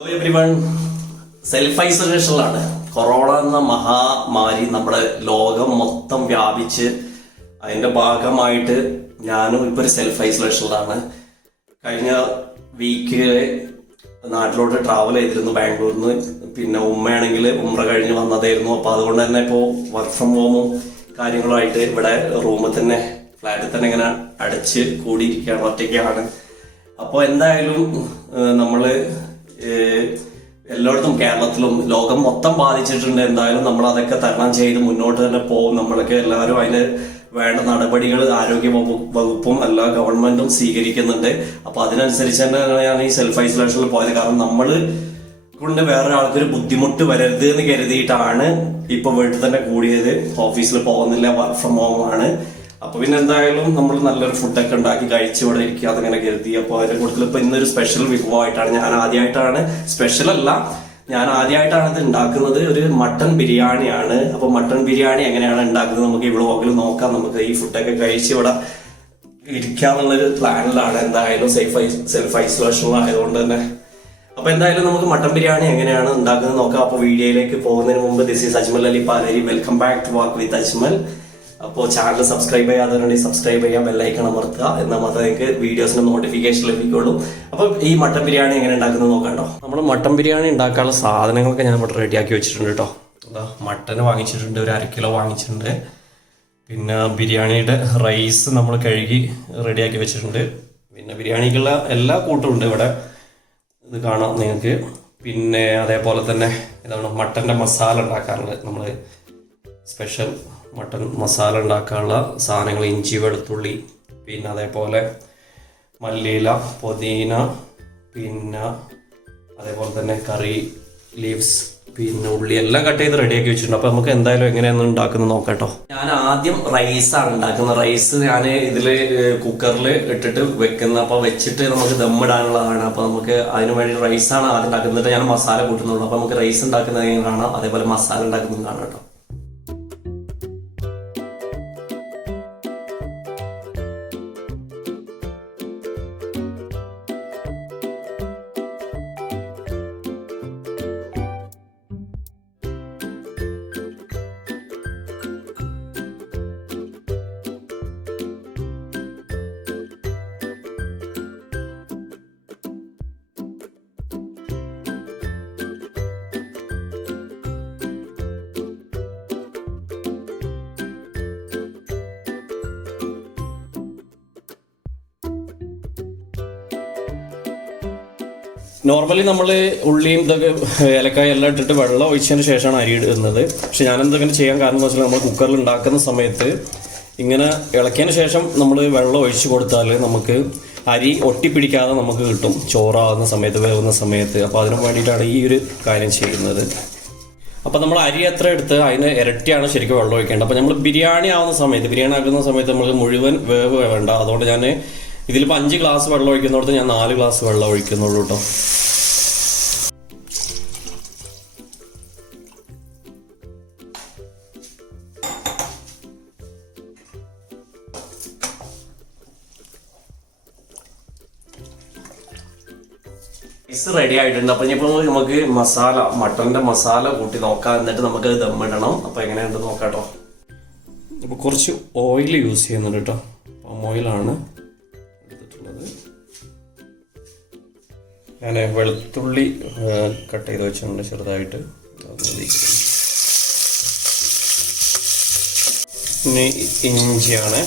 Hello everyone, self ഐസൊലേഷനിലാണ്. Corona എന്ന മഹാമാരി നമ്മുടെ ലോകം മൊത്തം വ്യാപിച്ച് അതിന്റെ ഭാഗമായിട്ട് ഞാനും ഇപ്പൊ ഒരു സെൽഫ് ഐസൊലേഷനിലാണ്. കഴിഞ്ഞ വീക്കില് നാട്ടിലോട്ട് ട്രാവൽ ചെയ്തിരുന്നു ബാംഗ്ലൂരിൽ നിന്ന്. പിന്നെ ഉമ്മയാണെങ്കിൽ ഉംറ കഴിഞ്ഞ് വന്നതായിരുന്നു. അപ്പൊ അതുകൊണ്ട് തന്നെ ഇപ്പോ വർക്ക് ഫ്രം ഹോമും കാര്യങ്ങളുമായിട്ട് ഇവിടെ റൂമിൽ തന്നെ ഫ്ലാറ്റിൽ തന്നെ ഇങ്ങനെ അടച്ച് കൂടിയിരിക്കുകയാണ്, ഒറ്റയ്ക്കാണ്. അപ്പോൾ എന്തായാലും നമ്മള് എല്ലായിടത്തും കേരളത്തിലും ലോകം മൊത്തം ബാധിച്ചിട്ടുണ്ട്. എന്തായാലും നമ്മൾ അതൊക്കെ തരണം ചെയ്ത് മുന്നോട്ട് തന്നെ പോകും. നമ്മളൊക്കെ എല്ലാവരും അതിന് വേണ്ട നടപടികൾ ആരോഗ്യ വകുപ്പും എല്ലാ ഗവൺമെന്റും സ്വീകരിക്കുന്നുണ്ട്. അപ്പൊ അതിനനുസരിച്ച് തന്നെ ഞാൻ ഈ സെൽഫ് ഐസൊലേഷനിൽ പോയത്. കാരണം നമ്മൾ കൊണ്ട് വേറൊരാൾക്കൊരു ബുദ്ധിമുട്ട് വരരുത് എന്ന് കരുതിയിട്ടാണ് ഇപ്പൊ വീട്ടിൽ തന്നെ കൂടിയത്. ഓഫീസിൽ പോകുന്നില്ല, വർക്ക് ഫ്രം ഹോം ആണ്. അപ്പൊ പിന്നെ എന്തായാലും നമ്മൾ നല്ലൊരു ഫുഡൊക്കെ ഉണ്ടാക്കി കഴിച്ച് ഇവിടെ ഇരിക്കുക അതിങ്ങനെ കരുതി. അപ്പൊ അതിന്റെ കൂടുതൽ ഇപ്പൊ ഇന്നൊരു സ്പെഷ്യൽ വിഭവമായിട്ടാണ്, ഞാൻ ആദ്യമായിട്ടാണ് ഇത് ഉണ്ടാക്കുന്നത്. ഒരു മട്ടൺ ബിരിയാണിയാണ്. അപ്പൊ മട്ടൺ ബിരിയാണി എങ്ങനെയാണ് ഉണ്ടാക്കുന്നത് നമുക്ക് ഈ വ്ളോഗിൽ നോക്കാം. നമുക്ക് ഈ ഫുഡൊക്കെ കഴിച്ച് ഇവിടെ ഇരിക്കാന്നുള്ളൊരു പ്ലാനിലാണ്. എന്തായാലും സെൽഫ് ഐസൊലേഷൻ ആയതുകൊണ്ട് തന്നെ. അപ്പൊ എന്തായാലും നമുക്ക് മട്ടൺ ബിരിയാണി എങ്ങനെയാണ് ഉണ്ടാക്കുന്നത് നോക്കാം. അപ്പൊ വീഡിയോയിലേക്ക് പോകുന്നതിന് മുമ്പ് this is Ajmal Ali Palari. Welcome back to walk with Ajmal. അപ്പോൾ ചാനൽ സബ്സ്ക്രൈബ് ചെയ്യാത്തവരുണ്ടെങ്കിൽ സബ്സ്ക്രൈബ് ചെയ്യാൻ, ബെല്ലൈക്കൺ അമർത്തുക. എന്നാൽ മാത്രമേ നിങ്ങൾക്ക് വീഡിയോസിന്റെ നോട്ടിഫിക്കേഷൻ ലഭിക്കുള്ളൂ. അപ്പൊ ഈ മട്ടൺ ബിരിയാണി എങ്ങനെ ഉണ്ടാക്കുന്നത് നോക്കണ്ടോ. നമ്മൾ മട്ടൺ ബിരിയാണി ഉണ്ടാക്കാനുള്ള സാധനങ്ങളൊക്കെ ഞാൻ ഇവിടെ റെഡിയാക്കി വെച്ചിട്ടുണ്ട് കേട്ടോ. മട്ടൺ വാങ്ങിച്ചിട്ടുണ്ട്, ഒരു 1/2 കിലോ വാങ്ങിച്ചിട്ടുണ്ട്. പിന്നെ ബിരിയാണിയുടെ റൈസ് നമ്മൾ കഴുകി റെഡിയാക്കി വെച്ചിട്ടുണ്ട്. പിന്നെ ബിരിയാണിക്കുള്ള എല്ലാ കൂട്ടും ഉണ്ട് ഇവിടെ, ഇത് കാണാം നിങ്ങൾക്ക്. പിന്നെ അതേപോലെ തന്നെ ഇതാണ് മട്ടൻ്റെ മസാല ഉണ്ടാക്കാറുള്ളത്. നമ്മൾ സ്പെഷ്യൽ മട്ടൺ മസാല ഉണ്ടാക്കാനുള്ള സാധനങ്ങൾ ഇഞ്ചി, വെളുത്തുള്ളി, പിന്നെ അതേപോലെ മല്ലിയില, പുതിന, പിന്നെ അതേപോലെ തന്നെ കറി ലീവ്സ്, പിന്നെ ഉള്ളി എല്ലാം കട്ട് ചെയ്ത് റെഡിയാക്കി വെച്ചിട്ടുണ്ട്. അപ്പൊ നമുക്ക് എന്തായാലും എങ്ങനെയാണ് ഉണ്ടാക്കുന്നത് നോക്കാട്ടോ. ഞാൻ ആദ്യം റൈസാണ് ഉണ്ടാക്കുന്നത്. റൈസ് ഞാൻ ഇതില് കുക്കറിൽ ഇട്ടിട്ട് വെക്കുന്നത്. അപ്പൊ വെച്ചിട്ട് നമുക്ക് ദമ്മിടാനുള്ളതാണ്. അപ്പൊ നമുക്ക് അതിന് വേണ്ടി റൈസാണ് ആദ്യം ഉണ്ടാക്കുന്നത്. ഞാൻ മസാല കൂട്ടുന്നുള്ളൂ. അപ്പൊ നമുക്ക് റൈസ് ഉണ്ടാക്കുന്നത് എങ്ങനെ കാണാം, അതേപോലെ മസാല ഉണ്ടാക്കുന്നത് കാണാം കേട്ടോ. നോർമലി നമ്മൾ ഉള്ളിയും ഇതൊക്കെ ഏലക്കായ എല്ലാം ഇട്ടിട്ട് വെള്ളം ഒഴിച്ചതിന് ശേഷമാണ് അരി ഇടുന്നത്. പക്ഷെ ഞാനെന്തെങ്കിലും ചെയ്യാൻ കാരണം എന്ന് വെച്ചാൽ നമ്മൾ കുക്കറിൽ ഉണ്ടാക്കുന്ന സമയത്ത് ഇങ്ങനെ ഇളക്കിയതിന് ശേഷം നമ്മൾ വെള്ളം ഒഴിച്ച് കൊടുത്താൽ നമുക്ക് അരി ഒട്ടിപ്പിടിക്കാതെ നമുക്ക് കിട്ടും ചോറാകുന്ന സമയത്ത്, വേവുന്ന സമയത്ത്. അപ്പോൾ അതിനു വേണ്ടിയിട്ടാണ് ഈ ഒരു കാര്യം ചെയ്യുന്നത്. അപ്പോൾ നമ്മൾ അരി എത്ര എടുത്ത് അതിന് ഇരട്ടിയാണ് ശരിക്കും വെള്ളം ഒഴിക്കേണ്ടത്. അപ്പോൾ നമ്മൾ ബിരിയാണി ആകുന്ന സമയത്ത് നമ്മൾ മുഴുവൻ വേവ് വേണ്ട. അതുകൊണ്ട് ഞാൻ ഇതിലിപ്പോൾ 5 ഗ്ലാസ് വെള്ളം ഒഴിക്കുന്നിടത്ത് ഞാൻ 4 ഗ്ലാസ് വെള്ളം ഒഴിക്കുന്നുള്ളൂ കേട്ടോ. റൈസ് റെഡി ആയിട്ടുണ്ട്. അപ്പൊ ഇനിയിപ്പോ നമുക്ക് മട്ടന്റെ മസാല കൂട്ടി നോക്കാം. എന്നിട്ട് നമുക്ക് ദമ്മിടണം. അപ്പൊ എങ്ങനെയുണ്ട് നോക്കാട്ടോ. ഇപ്പൊ കുറച്ച് ഓയിൽ യൂസ് ചെയ്യുന്നുണ്ട് കേട്ടോ. പാം ഓയിലാണ് എടുത്തിട്ടുള്ളത്. ഞാൻ വെളുത്തുള്ളി കട്ട് ചെയ്ത് വെച്ചിട്ടുണ്ട് ചെറുതായിട്ട്. ഇനി ഇഞ്ചിയാണ്,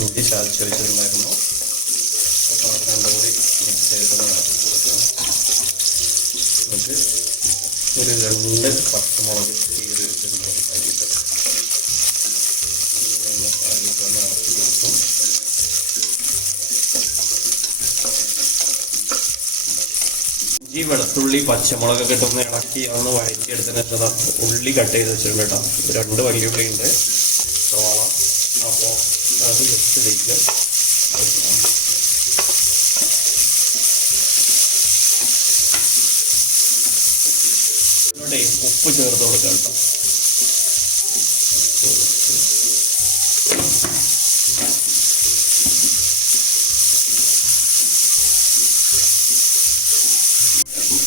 ഇഞ്ചി ചതച്ച് വെച്ചിട്ടുണ്ടായിരുന്നു. അപ്പോൾ അത് രണ്ടും കൂടി മിക്സ് ചെയ്തിട്ട് നടത്തി കൊടുക്കാം. എന്നിട്ട് ഒരു 2 പച്ചമുളക് കീറി വെച്ചിട്ടുണ്ട് അരിയിട്ട് നടത്തി കൊടുക്കും. ഇഞ്ചി, വെളുത്തുള്ളി, പച്ചമുളകൊക്കെ ഇട്ടൊന്ന് ഇളക്കി ഒന്ന് വഴറ്റിയെടുത്തതിന് ശേഷം ഉള്ളി കട്ട് ചെയ്ത് വെച്ചിട്ടുണ്ട് കേട്ടോ. 2 വലിയ ഉള്ളി ഉണ്ട്, സവാള. അപ്പോൾ അത് ജസ്റ്റ് വെക്കുക. ഉപ്പ് ചേർത്ത് കൊടുക്കാം കേട്ടോ.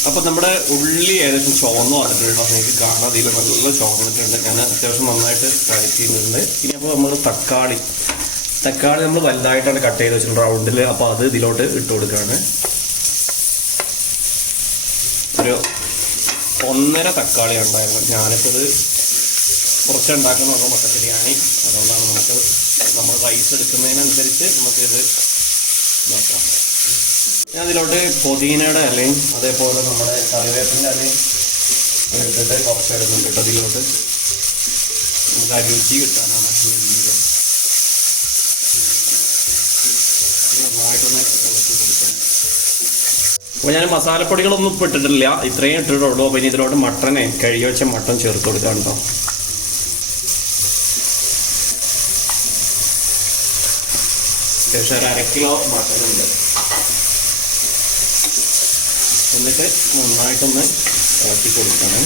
അപ്പോൾ അപ്പോൾ നമ്മുടെ ഉള്ളി ഏകദേശം ചുവന്ന് വന്നിട്ടുണ്ട് കേട്ടോ. നിങ്ങൾക്ക് കാണാൻ അതിൽ നല്ല ചുവന്നിട്ടുണ്ട്. ഞാൻ അത്യാവശ്യം നന്നായിട്ട് വഴറ്റിയിട്ടുണ്ട്. ഇനി അപ്പോൾ നമ്മൾ തക്കാളി നമ്മൾ വലുതായിട്ടാണ് കട്ട് ചെയ്ത് വെച്ചിട്ടുണ്ട് റൗണ്ടിൽ. അപ്പോൾ അത് ഇതിലോട്ട് ഇട്ട് കൊടുക്കുകയാണ്. ഒരു 1.5 തക്കാളി ഉണ്ടായിരുന്നു. ഞാനിപ്പോൾ ഇത് കുറച്ച് ഉണ്ടാക്കുന്നുള്ളൂ മട്ടൻ ബിരിയാണി. അതുകൊണ്ടാണ് നമ്മൾ റൈസ് എടുക്കുന്നതിനനുസരിച്ച് നമുക്കിത് നോക്കാം. ഞാൻ അതിലോട്ട് പുതിനയുടെ ഇലയും അതേപോലെ നമ്മുടെ കറിവേപ്പിൻ്റെ ഇലയും എടുത്തിട്ട് കുറച്ച് എടുക്കുന്നുണ്ട് കേട്ടോ. അതിലോട്ട് നമുക്ക് ആ രുചി കിട്ടാനാണ്. നന്നായിട്ടൊന്ന് ഇളക്കി കൊടുക്കാം. അപ്പോൾ ഞാൻ മസാലപ്പൊടികളൊന്നും ഇപ്പോൾ ഇട്ടിട്ടില്ല, ഇത്രയും ഇട്ടിട്ടുള്ളൂ. അപ്പോൾ ഇനി ഇതിലോട്ട് മട്ടനെ കഴുകി വെച്ച മട്ടൻ ചേർത്ത് കൊടുക്കാം കേട്ടോ. ഏകദേശം 1/2 കിലോ മട്ടനുണ്ട്. എന്നിട്ട് നന്നായിട്ടൊന്ന് ഇളക്കി കൊടുക്കണം.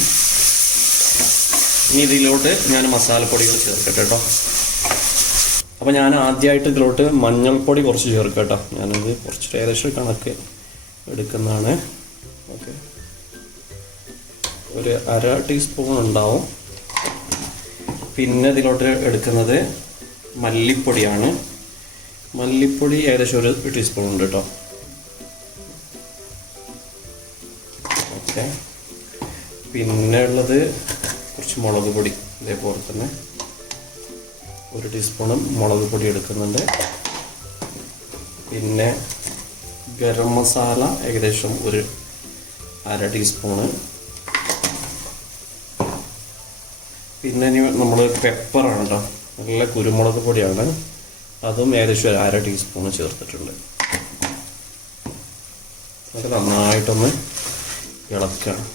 ഇനി ഇതിലോട്ട് ഞാൻ മസാലപ്പൊടികൾ ചേർക്കട്ടെ കേട്ടോ. അപ്പോൾ ഞാൻ ആദ്യമായിട്ട് ഇതിലോട്ട് മഞ്ഞൾപ്പൊടി കുറച്ച് ചേർക്കാം കേട്ടോ. ഞാനത് കുറച്ച് ഏകദേശം കണക്ക് എടുക്കുന്നതാണ്. ഓക്കെ, ഒരു 1/2 ടീസ്പൂൺ ഉണ്ടാവും. പിന്നെ ഇതിലോട്ട് എടുക്കുന്നത് മല്ലിപ്പൊടിയാണ്. മല്ലിപ്പൊടി ഏകദേശം 1 ടീസ്പൂൺ ഉണ്ട് കേട്ടോ. ഓക്കെ, പിന്നെ ഉള്ളത് കുറച്ച് മുളക് പൊടി. ഇതേപോലെ തന്നെ 1 ടീസ്പൂൺ മുളക് പൊടി എടുക്കുന്നുണ്ട്. പിന്നെ ഗരം മസാല ഏകദേശം ഒരു 1/2 ടീസ്പൂണ്. പിന്നെ നമ്മൾ പെപ്പറാണ് കേട്ടോ, നല്ല കുരുമുളക് പൊടിയാണ്. അതും ഏകദേശം ഒരു 1/2 ടീസ്പൂണ് ചേർത്തിട്ടുണ്ട്. അത് നന്നായിട്ടൊന്ന് ഇളക്കണം.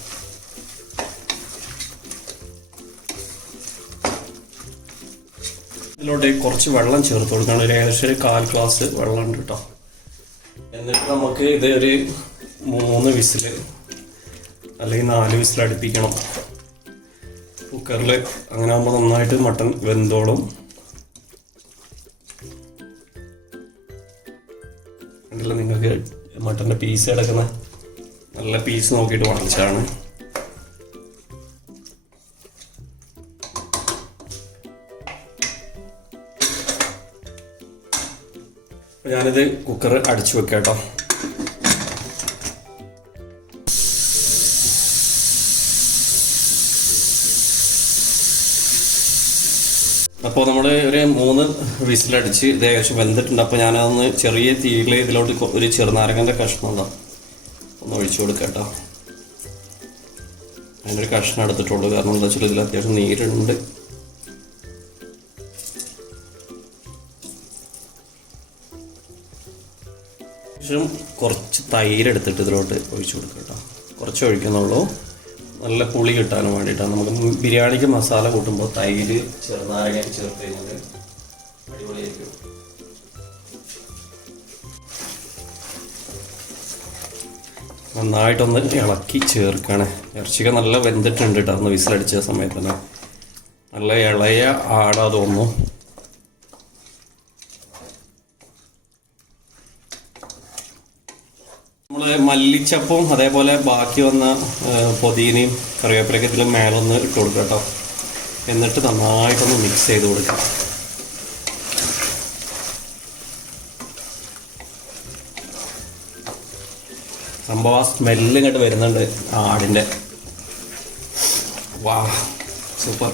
ഇതിലോട്ട് കുറച്ച് വെള്ളം ചേർത്ത് കൊടുക്കണം. ഒരു ഏകദേശം 1/4 ഗ്ലാസ് വെള്ളം ഉണ്ട് കേട്ടോ. എന്നിട്ട് നമുക്ക് ഇത് ഒരു 3 വിസിൽ അല്ലെങ്കിൽ 4 വിസിൽ അടുപ്പിക്കണം കുക്കറിൽ. അങ്ങനെ ആകുമ്പോൾ നന്നായിട്ട് മട്ടൻ വെന്തോളും. കണ്ടില്ല നിങ്ങൾക്ക് മട്ടൻ്റെ പീസ് കിടക്കുന്ന നല്ല പീസ് നോക്കിയിട്ട് വാങ്ങിച്ചാണ്. ഞാനിത് കുക്കർ അടിച്ചു വെക്കാം കേട്ടോ. അപ്പോൾ നമ്മൾ ഒരു 3 വിസിലടിച്ച് ഇത് ഏകദേശം വെന്തിട്ടുണ്ട്. അപ്പോൾ ഞാനതൊന്ന് ചെറിയ തീയിൽ ഇതിലോട്ട് ഒരു ചെറുനാരങ്ങൻ്റെ കഷ്ണം ഉണ്ടാവും ഒന്ന് ഒഴിച്ചു കൊടുക്കാം കേട്ടോ. അതിനൊരു കഷ്ണം എടുത്തിട്ടുള്ളൂ, കാരണം എന്താ വെച്ചാൽ ഇതിൽ അത്യാവശ്യം നീരുണ്ട്. ശേഷം കുറച്ച് തൈര് എടുത്തിട്ട് ഇതിലോട്ട് ഒഴിച്ചു കൊടുക്കാം കേട്ടോ. കുറച്ച് ഒഴിക്കുന്നുള്ളൂ, നല്ല പുളി കിട്ടാനും വേണ്ടിയിട്ടാണ്. നമുക്ക് ബിരിയാണിക്ക് മസാല കൂട്ടുമ്പോൾ തൈര് ചെറുനാരങ്ങ ചേർത്ത് കഴിഞ്ഞാൽ അടിപൊളിയായിരിക്കും. നന്നായിട്ടൊന്ന് ഇളക്കി ചേർക്കണേ. ഇറച്ചിക്ക് നല്ല വെന്തിട്ടുണ്ട് കേട്ടോ. അന്ന് വിസിലടിച്ച സമയത്ത് തന്നെ നല്ല ഇളയ ആടാ തോന്നുന്നു. നമ്മൾ മല്ലിച്ചപ്പും അതേപോലെ ബാക്കി വന്ന പൊതിനയും കറിവേപ്പിലൊക്കെ ഇതിൽ മേലൊന്ന് ഇട്ട് കൊടുക്കുക കേട്ടോ. എന്നിട്ട് നന്നായിട്ടൊന്ന് മിക്സ് ചെയ്ത് കൊടുക്കാം. സംഭവം ആ സ്മെല്ല് ഇങ്ങോട്ട് വരുന്നുണ്ട് ആടിൻ്റെ. വാ, സൂപ്പർ.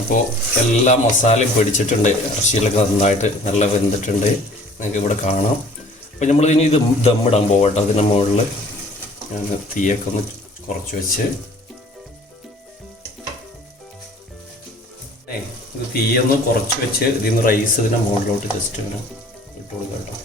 അപ്പോൾ എല്ലാ മസാലയും പിടിച്ചിട്ടുണ്ട്. ഇറച്ചിയിലൊക്കെ നന്നായിട്ട് നല്ല വെന്തിട്ടുണ്ട്, നിങ്ങൾക്ക് ഇവിടെ കാണാം. അപ്പോൾ നമ്മൾ ഇനി ഇത് ദമ്മിടാൻ പോകട്ടെ. അതിൻ്റെ മുകളിൽ ഞാൻ തീയൊക്കെ ഒന്ന് കുറച്ച് വെച്ച് ഇത് തീയൊന്ന് കുറച്ച് വെച്ച് ഇതിൽ നിന്ന് റൈസ് ഇതിൻ്റെ മുകളിലോട്ട് ജസ്റ്റ് ഇങ്ങനെ ഇട്ട് കൊടുക്കാം കേട്ടോ.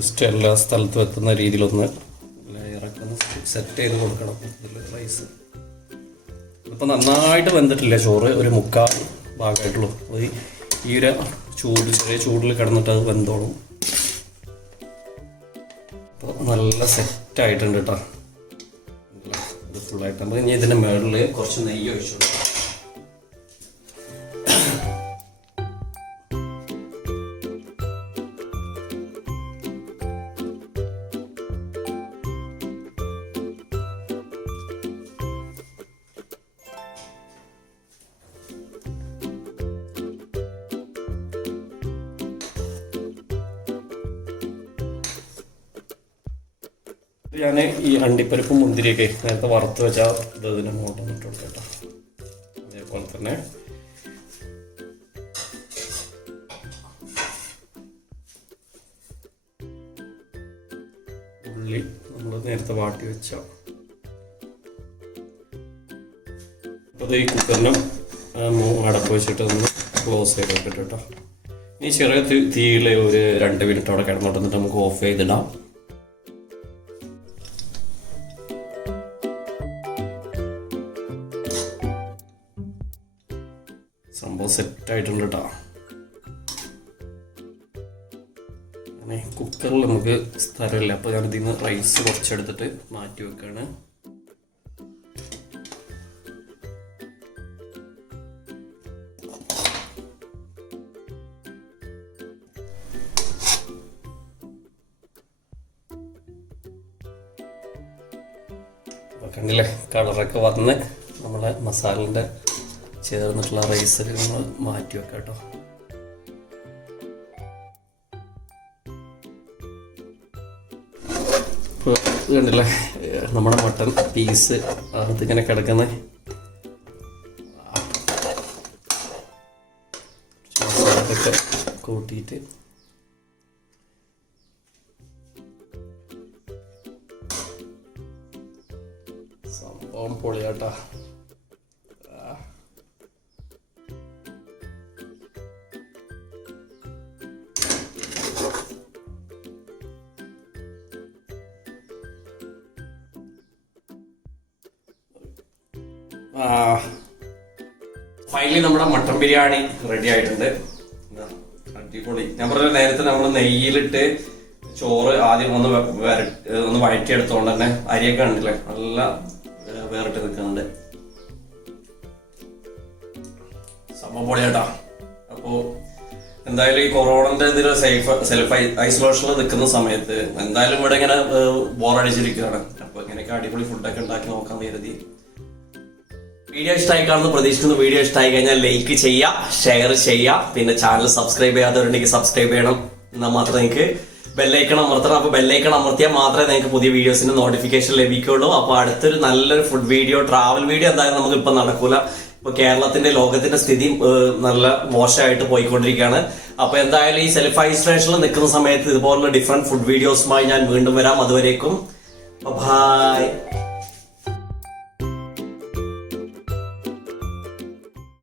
ജസ്റ്റ് എല്ലാ സ്ഥലത്തും എത്തുന്ന രീതിയിലൊന്ന് ലെയറൊക്കെ ഒന്ന് സെറ്റ് ചെയ്ത് കൊടുക്കണം. ഇതിൽ റൈസ് ഇപ്പോൾ നന്നായിട്ട് വെന്തിട്ടില്ല ചോറ്, ഒരു 3/4 ഭാഗമായിട്ടുള്ളൂ. അത് ഈ ഒരു ചെറിയ ചൂടിൽ കിടന്നിട്ട് അത് വെന്തോളും. അപ്പോൾ നല്ല സെറ്റായിട്ടുണ്ട് കേട്ടോ. ഫുള്ളായിട്ട്. നമുക്ക് ഇനി ഇതിൻ്റെ മുകളിൽ കുറച്ച് നെയ്യ് ഒഴിച്ചു കൊടുക്കാം. ഞാൻ ഈ അണ്ടിപ്പരിപ്പ് മുന്തിരിയൊക്കെ നേരത്തെ വറുത്ത് വെച്ചാൽ ഇതിന് മുകളിൽ ഇട്ട് കൊടുക്കട്ടോ. അതേപോലെ തന്നെ ഉള്ളി നമ്മൾ നേരത്തെ വാട്ടി വെച്ച. അപ്പോൾ ഈ കുക്കറിനും അടപ്പ് വെച്ചിട്ട് ഒന്ന് ക്ലോസ് ചെയ്ത് വെക്കട്ടെ കേട്ടോ. ഈ ചെറിയ തീയിൽ ഒരു 2 മിനിറ്റ് അവിടെ കിടന്നോട്ട് നമുക്ക് ഓഫ് ചെയ്തിടാം. സംഭവം സെറ്റായിട്ടുണ്ട് കേട്ടോ. അങ്ങനെ കുക്കറിൽ നമുക്ക് സ്ഥലമില്ല, അപ്പോൾ ഞാൻ ഇതിൽ നിന്ന് റൈസ് കുറച്ചെടുത്തിട്ട് മാറ്റി വെക്കുകയാണ്. അപ്പോൾ കണ്ടില്ലേ കളറൊക്കെ വന്ന് നമ്മളെ മസാലൻ്റെ ചേർന്നിട്ടുള്ള റൈസ് നമ്മൾ മാറ്റി വെക്കാം കേട്ടോ. ഇപ്പോൾ കണ്ടില്ലേ നമ്മുടെ മട്ടൺ പീസ് അതിങ്ങനെ കിടക്കുന്നത്. മസാലയൊക്കെ കൂട്ടിയിട്ട് സംഭവം പൊളിയാട്ടാ. ഫൈനലി നമ്മുടെ മട്ടൻ ബിരിയാണി റെഡി ആയിട്ടുണ്ട്. അടിപൊളി. ഞാൻ പറഞ്ഞ നേരത്തെ നമ്മൾ നെയ്യിലിട്ട് ചോറ് ആദ്യം ഒന്ന് വഴറ്റിയെടുത്തോണ്ട് തന്നെ അരിയൊക്കെ ഉണ്ടല്ലേ നല്ല വേറിട്ട് നിൽക്കുന്നുണ്ട്. സംഭവം പൊളിയാട്ടാ. അപ്പോൾ എന്തായാലും ഈ കൊറോണന്റെ ഇതിൽ സെൽഫ് ഐസൊലേഷനിൽ നിൽക്കുന്ന സമയത്ത് എന്തായാലും ഇവിടെ ഇങ്ങനെ ബോറടിച്ചിരിക്കുകയാണ്. അപ്പോൾ ഇങ്ങനെയൊക്കെ അടിപൊളി ഫുഡൊക്കെ ഉണ്ടാക്കി നോക്കാൻ കരുതി. വീഡിയോ ഇഷ്ടമായി കാണുന്ന പ്രതീക്ഷിക്കുന്നു. വീഡിയോ ഇഷ്ടമായി കഴിഞ്ഞാൽ ലൈക്ക് ചെയ്യുക, ഷെയർ ചെയ്യുക, പിന്നെ ചാനൽ സബ്സ്ക്രൈബ് ചെയ്യാത്തവരുണ്ടെങ്കിൽ സബ്സ്ക്രൈബ് ചെയ്യണം. എന്നാൽ മാത്രമേ നിങ്ങൾക്ക് ബെല്ലൈക്കൺ അമർത്തണം. അപ്പോൾ ബെല്ലൈക്കൺ അമർത്തിയാൽ മാത്രമേ നിങ്ങൾക്ക് പുതിയ വീഡിയോസിന്റെ നോട്ടിഫിക്കേഷൻ ലഭിക്കുള്ളൂ. അപ്പോൾ അടുത്തൊരു നല്ലൊരു ഫുഡ് വീഡിയോ, ട്രാവൽ വീഡിയോ എന്തായാലും നമുക്ക് ഇപ്പം നടക്കൂല. ഇപ്പൊ കേരളത്തിന്റെ ലോകത്തിന്റെ സ്ഥിതി നല്ല മോശമായിട്ട് പോയിക്കൊണ്ടിരിക്കുകയാണ്. അപ്പൊ എന്തായാലും ഈ സെൽഫ് ഐസൊലേഷനിൽ നിൽക്കുന്ന സമയത്ത് ഇതുപോലുള്ള ഡിഫറെന്റ് ഫുഡ് വീഡിയോസുമായി ഞാൻ വീണ്ടും വരാം. അതുവരേക്കും ബൈ.